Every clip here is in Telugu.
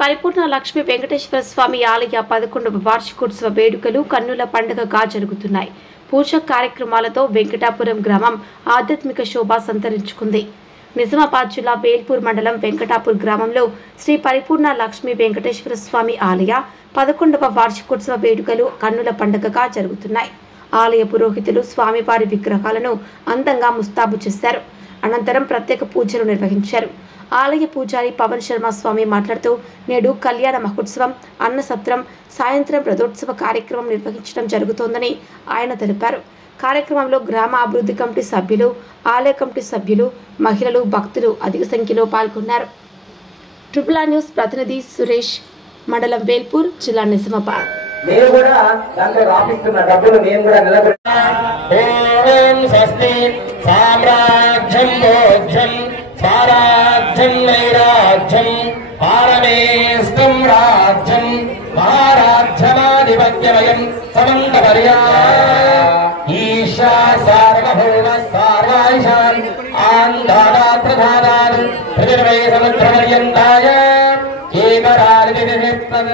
పరిపూర్ణ లక్ష్మీ వెంకటేశ్వర స్వామి ఆలయ 11వ వార్షికోత్సవ వేడుకలు కన్నుల పండుగగా జరుగుతున్నాయి. పూజ కార్యక్రమాలతో వెంకటాపురం గ్రామం ఆధ్యాత్మిక శోభ సంతరించుకుంది. నిజామాబాద్ జిల్లా వేల్పూర్ మండలం వెంకటాపూర్ గ్రామంలో శ్రీ పరిపూర్ణ లక్ష్మీ వెంకటేశ్వర స్వామి ఆలయ 11వ వార్షికోత్సవ వేడుకలు కన్నుల పండుగగా జరుగుతున్నాయి. ఆలయ పురోహితులు స్వామివారి విగ్రహాలను అందంగా ముస్తాబు చేశారు. అనంతరం ప్రత్యేక పూజలు నిర్వహించారు. ఆలయ పూజారి పవన్ శర్మ స్వామి మాట్లాడుతూ నేడు కళ్యాణ మహోత్సవం, అన్నసత్రం, సాయంత్రం రథోత్సవ కార్యక్రమం నిర్వహించడం జరుగుతోందని ఆయన తెలిపారు. కార్యక్రమంలో గ్రామ అభివృద్ధి కమిటీ సభ్యులు, ఆలయ కమిటీ సభ్యులు, మహిళలు, భక్తులు అధిక సంఖ్యలో పాల్గొన్నారు. ట్రిపుల్ ఆర్ న్యూస్ ప్రతినిధి సురేష్, మండలం వేల్పూర్, జిల్లా నిజామాబాద్. నేను కూడా దాంట్లో రాపిస్తున్న డబ్బులు నేను కూడా నిలబెట్టా. సామ్రాజ్యం భోజ్యం స్వరాజ్యం నైరాజ్యం పారమేస్తం రాజ్యం మహారాజ్యమాధిపత్యమయం సమంతపర్యా ఈశా సార్వభౌమ సార్వాయిషాన్ ఆంధానా ప్రధానాన్ ప్రతిర్వై సముద్రపర్యంతాయ ఏకరాలిదినిమిత్తం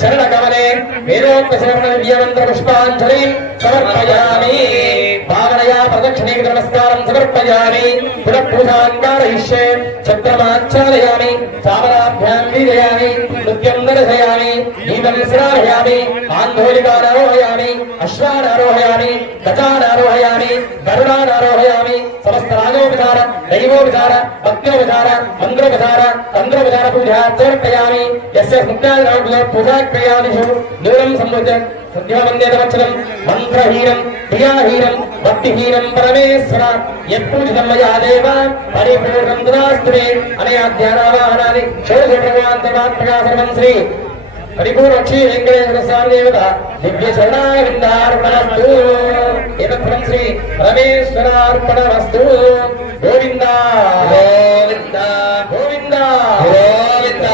చరణకమలే వేదోక్తమంత్ర పుష్పాంజలి సమర్పయామి. భావనయా ప్రదక్షిణే నమస్కారం సమర్పయామి. పునః పూజాన్ कारयिष्ये. చక్రమాచ్ఛాదయామి. చామరాభ్యాం వీరయామి. నృత్యం దర్శయామి. గీతం శ్రావయామి. ఆందోళికానారోహయామి. అశ్వానారోహయామి. గజానారోహయామి. గరుడానారోహయామి. సమస్త రాజోపచార, దైవోపచార, భక్తోపచార, మంత్రోపచార, తంత్రోపచార పూజా సమర్పయామి. యస్య స్మృత్యాదిలో పూజాక్రియాదిషు న్యూనం సంబుద్ధ సద్యోమందేతవచ్చనం మంత్రహీనం క్రియాహీనం భక్తిహీనం పరమేశ్వర యత్పూజితం మయా దేవ పరిపూర్ణం దదాస్తుమే. అనయా ధ్యానావాహనాన్ని షోడశ భగవాన్ సర్వం శ్రీ పరిపూర్ణక్షీ వెంకటేశ్వర స్వామి దేవత దివ్య శరణార్పణమస్తు. ఏతత్ఫలం శ్రీ పరమేశ్వరార్పణమస్తు. గోవింద గోవింద గోవింద గోవింద.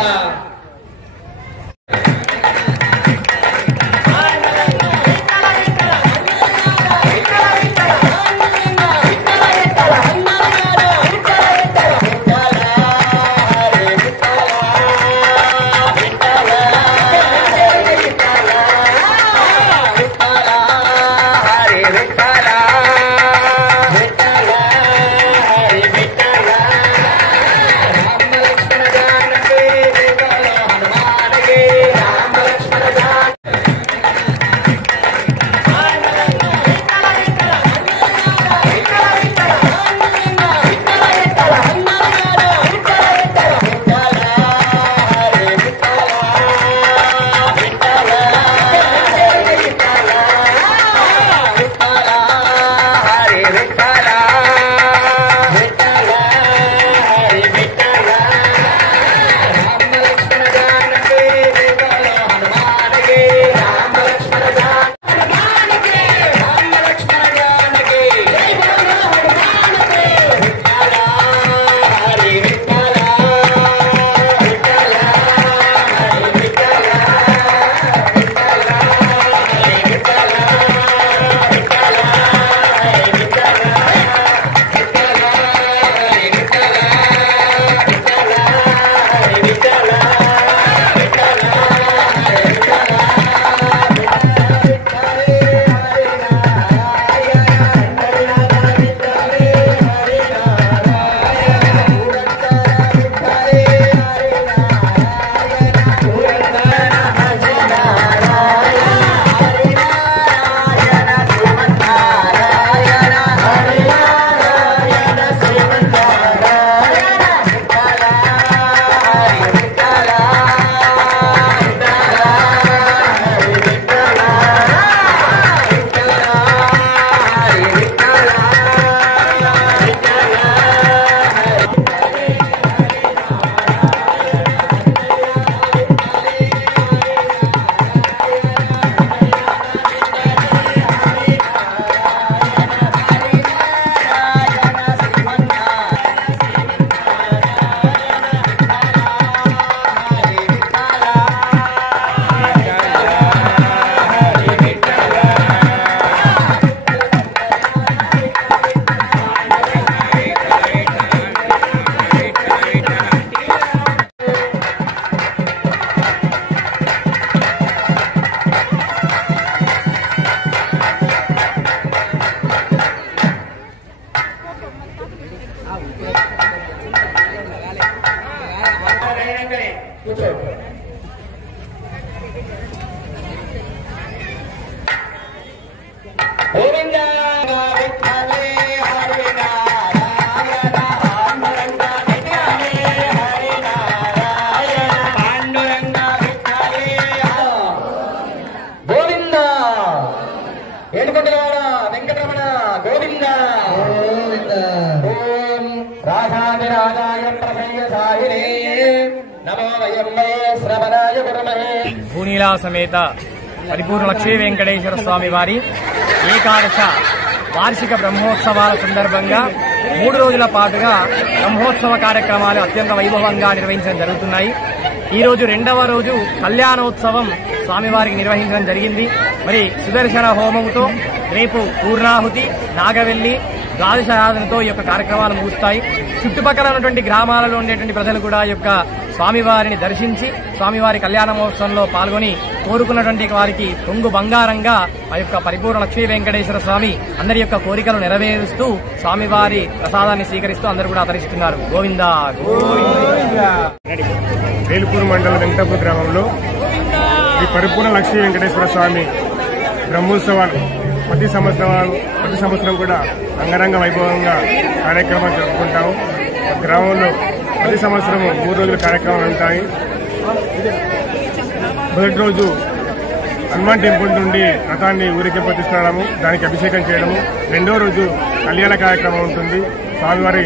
వెంకటరమణ గోవింద ఓం రాజాదిరాజాయ ప్రసయ్యసాయినే నమో వయం వై శ్రవణాయ గురుమహే. భూనీలా సమేత పరిపూర్ణ లక్ష్మీ వెంకటేశ్వర స్వామి వారి ఏకాదశ వార్షిక బ్రహ్మోత్సవాల సందర్భంగా 3 రోజుల పాటుగా బ్రహ్మోత్సవ కార్యక్రమాలు అత్యంత వైభవంగా నిర్వహించడం జరుగుతున్నాయి. ఈ రోజు 2వ రోజు కళ్యాణోత్సవం స్వామివారికి నిర్వహించడం జరిగింది. మరి సుదర్శన హోమంతో రేపు పూర్ణాహుతి, నాగవెల్లి, ద్వాదశారాధనతో ఈ యొక్క కార్యక్రమాలు ముగుస్తాయి. చుట్టుపక్కల ఉన్నటువంటి గ్రామాలలో ఉండేటువంటి ప్రజలు కూడా ఈ యొక్క స్వామివారిని దర్శించి స్వామివారి కళ్యాణ మహోత్సవంలో పాల్గొని కోరుకున్నటువంటి వారికి కొంగు బంగారంగా ఆ యొక్క పరిపూర్ణ లక్ష్మీ వెంకటేశ్వర స్వామి అందరి యొక్క కోరికలు నెరవేరుస్తూ స్వామివారి ప్రసాదాన్ని స్వీకరిస్తూ అందరూ కూడా తరిస్తున్నారు. గోవిందా గోవిందా. వేలుపూరు మండలం వెంకటాపూర్ గ్రామంలో ఈ పరిపూర్ణ లక్ష్మీ వెంకటేశ్వర స్వామి బ్రహ్మోత్సవాలు ప్రతి సంవత్సరం కూడా అంగరంగ వైభవంగా కార్యక్రమాలు జరుపుకుంటాము. గ్రామంలో ప్రతి సంవత్సరం 3 రోజుల కార్యక్రమాలు ఉంటాయి. మొదటి రోజు హనుమాన్ టెంపుల్ నుండి రథాన్ని ఊరేగింపు తీసుకురావడము, దానికి అభిషేకం చేయడము. 2వ రోజు కళ్యాణ కార్యక్రమం ఉంటుంది. స్వామివారి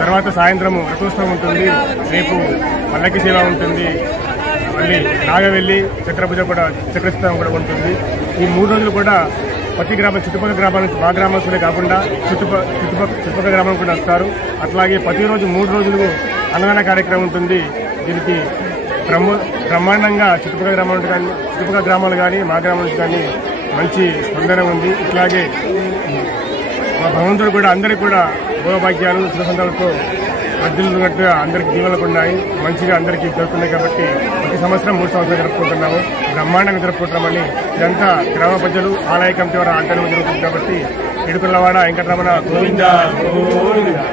తర్వాత సాయంత్రము రథోత్సవం ఉంటుంది. రేపు పల్లకి సేవ ఉంటుంది. మళ్ళీ నాగవెల్లి చక్రస్థానం కూడా ఉంటుంది. ఈ 3 రోజులు కూడా ప్రతి చుట్టుపక్కల గ్రామాల నుంచి మా గ్రామస్తులే కాకుండా చుట్టుపక్కల గ్రామాలు కూడా వస్తారు. అట్లాగే ప్రతిరోజు 3 రోజులు అన్నదాన కార్యక్రమం ఉంటుంది. దీనికి బ్రహ్మాండంగా చుట్టుపక్కల గ్రామాలు కానీ మా గ్రామం నుంచి కానీ మంచి స్పందన ఉంది. ఇట్లాగే మా భగవంతుడు కూడా అందరికీ కూడా భోగభాగ్యాలు సుఖసంతాలతో వర్ధిల్లున్నట్టుగా అందరికి దీవెనలు ఉన్నాయి. మంచిగా అందరికీ జరుగుతున్నాయి. కాబట్టి ప్రతి సంవత్సరం 3 సంవత్సరాలు జరుపుకుంటున్నాము. బ్రహ్మాండంగా జరుపుకుంటున్నామని ఇదంతా గ్రామ ప్రజలు ఆలయ కమిటీ వారు ఆందోళన జరుగుతుంది. కాబట్టి ఇడుకులవాడ వెంకటరమణ గోవిందా గోవిందా.